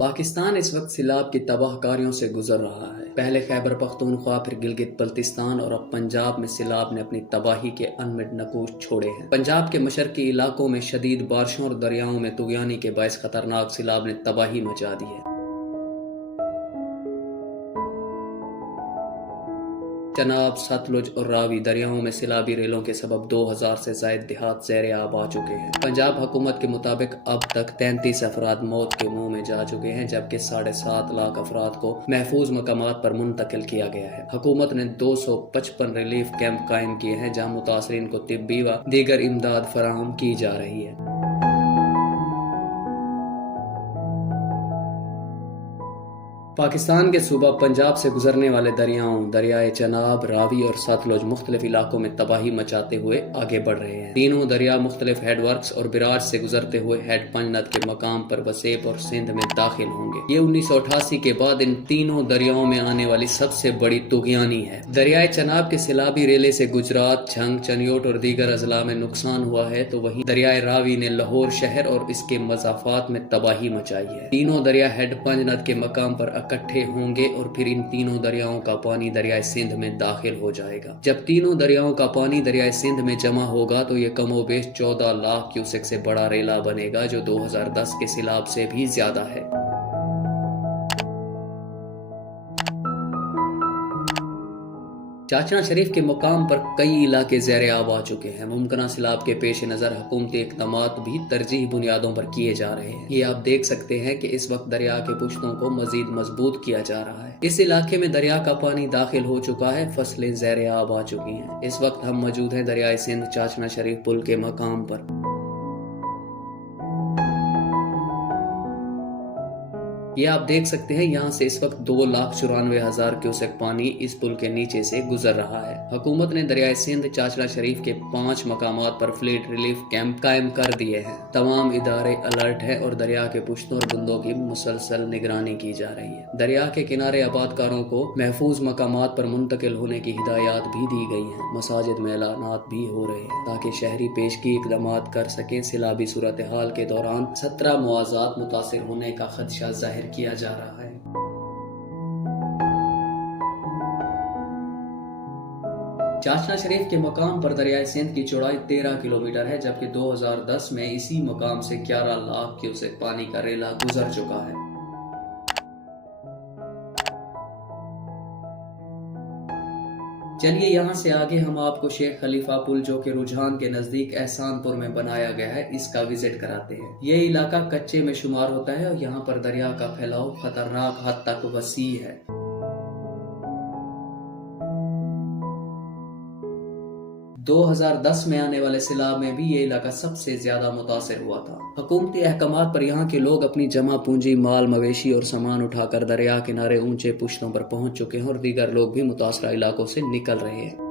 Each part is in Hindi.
पाकिस्तान इस वक्त सिलाब की तबाहकारियों से गुजर रहा है। पहले खैबर पख्तूनख्वा, फिर गिलगित बल्तिस्तान और अब पंजाब में सिलाब ने अपनी तबाही के अनमिट नकूश छोड़े हैं। पंजाब के मशरकी इलाकों में शदीद बारिशों और दरियाओं में तुगयानी के बायस खतरनाक सिलाब ने तबाही मचा दी है। चनाब, सतलुज और रावी दरियाओं में सिलाबी रेलों के सबब 2000 से ज्यादा देहात ज़ेरे आब आ चुके हैं। पंजाब हुकूमत के मुताबिक अब तक 33 अफराद मौत के मुंह में जा चुके हैं, जबकि 7.5 लाख अफराद को महफूज मकामात पर मुंतकिल किया गया है। हुकूमत ने 255 रिलीफ कैंप कायम किए हैं, जहाँ मुतासरीन को तिब्बी व दीगर इमदाद फराहम की जा रही है। पाकिस्तान के सूबा पंजाब से गुजरने वाले दरियाओं दरियाए चनाब, रावी और सतलुज मुख्तलिफ इलाकों में तबाही मचाते हुए आगे बढ़ रहे हैं। तीनों दरिया मुख्तलिफ हेडवर्क्स और बिराज से गुजरते हुए हेड पंजनद के मकाम पर वसेब और सिंध में दाखिल होंगे। ये 1988 के बाद इन तीनों दरियाओं में आने वाली सबसे बड़ी तुगयानी है। दरियाए चनाब के सिलाबी रेले से गुजरात, झंग, चनियोट और दीगर अजला में नुकसान हुआ है, तो वहीं दरियाए रावी ने लाहौर शहर और इसके मज़ाफात में तबाही मचाई है। तीनों दरिया हेड पंजनद के मकाम पर इकट्ठे होंगे और फिर इन तीनों दरियाओं का पानी दरियाए सिंध में दाखिल हो जाएगा। जब तीनों दरियाओं का पानी दरियाए सिंध में जमा होगा तो ये कमोबेश 14 लाख क्यूसेक से बड़ा रेला बनेगा, जो 2010 के सिलाब से भी ज्यादा है। चाचना शरीफ के मकाम पर कई इलाके ज़ेरे आब आ चुके हैं। मुमकिन सिलाब के पेश नज़र हुकूमती इक़दामात भी तरजीह बुनियादों पर किए जा रहे हैं। ये आप देख सकते हैं कि इस वक्त दरिया के पुश्तों को मजीद मजबूत किया जा रहा है। इस इलाके में दरिया का पानी दाखिल हो चुका है, फसलें ज़ेरे आब आ चुकी हैं। इस वक्त हम मौजूद हैं दरियाए सिंध चाचना शरीफ पुल के मकाम पर। ये आप देख सकते हैं, यहाँ से इस वक्त 2,94,000 क्यूसेक पानी इस पुल के नीचे से गुजर रहा है। हुकूमत ने दरियाए सिंध चाचना शरीफ के 5 मकामात पर फ्लीट रिलीफ कैंप कायम कर दिए हैं। तमाम इदारे अलर्ट है और दरिया के पुश्तों और बंदों की मुसलसल निगरानी की जा रही है। दरिया के किनारे आबादकारों को महफूज मकामात पर मुंतकिल होने की हिदायत भी दी गई है। मसाजिद में ऐलानात भी हो रहे हैं ताकि शहरी पेशगी इक़दामात कर सकें। सिलाबी सूरत हाल के दौरान 17 मुआज़ात मुतासिर होने का खदशा जाहिर किया जा रहा है। चाचना शरीफ के मकाम पर दरियाए सिंध की चौड़ाई 13 किलोमीटर है, जबकि 2010 में इसी मकाम से 11 लाख क्यूसेक पानी का रेला गुजर चुका है। चलिए यहाँ से आगे हम आपको शेख खलीफा पुल, जो कि रुझान के नजदीक एहसानपुर में बनाया गया है, इसका विजिट कराते हैं। ये इलाका कच्चे में शुमार होता है और यहाँ पर दरिया का फैलाव खतरनाक हद तक वसी है। 2010 में आने वाले सिलाब में भी ये इलाका सबसे ज्यादा मुतासिर हुआ था। हुकूमती अहकामात पर यहाँ के लोग अपनी जमा पूंजी, माल मवेशी और सामान उठाकर दरिया किनारे ऊंचे पुश्तों पर पहुंच चुके हैं और दीगर लोग भी मुतासरा इलाकों से निकल रहे हैं।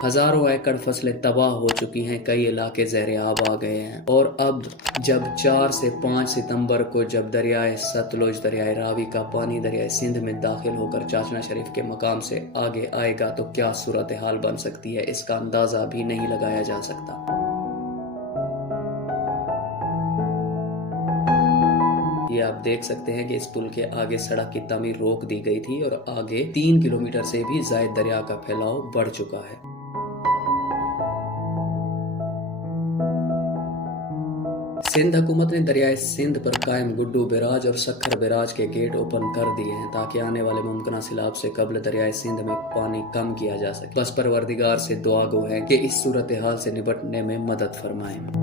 हजारों एकड़ फसलें तबाह हो चुकी हैं, कई इलाके ज़ेरे आब आ गए हैं। और अब जब 4 से 5 सितंबर को जब दरियाए सतलुज, दरियाए रावी का पानी दरियाए सिंध में दाखिल होकर चाचना शरीफ के मकाम से आगे आएगा तो क्या सूरत हाल बन सकती है, इसका अंदाज़ा भी नहीं लगाया जा सकता। ये आप देख सकते हैं कि इस पुल के आगे सड़क की तामीर रोक दी गई थी और आगे 3 किलोमीटर से भी ज़ायद दरिया का फैलाव बढ़ चुका है। सिंध हुकूमत ने दरियाए सिंध पर कायम गुड्डू बिराज और सखर बिराज के गेट ओपन कर दिए हैं ताकि आने वाले मुमकिन सिलाब से कबल दरियाए सिंध में पानी कम किया जा सके। बस परवरदिगार से दुआ गो है कि इस सूरत हाल से निपटने में मदद फरमाएं।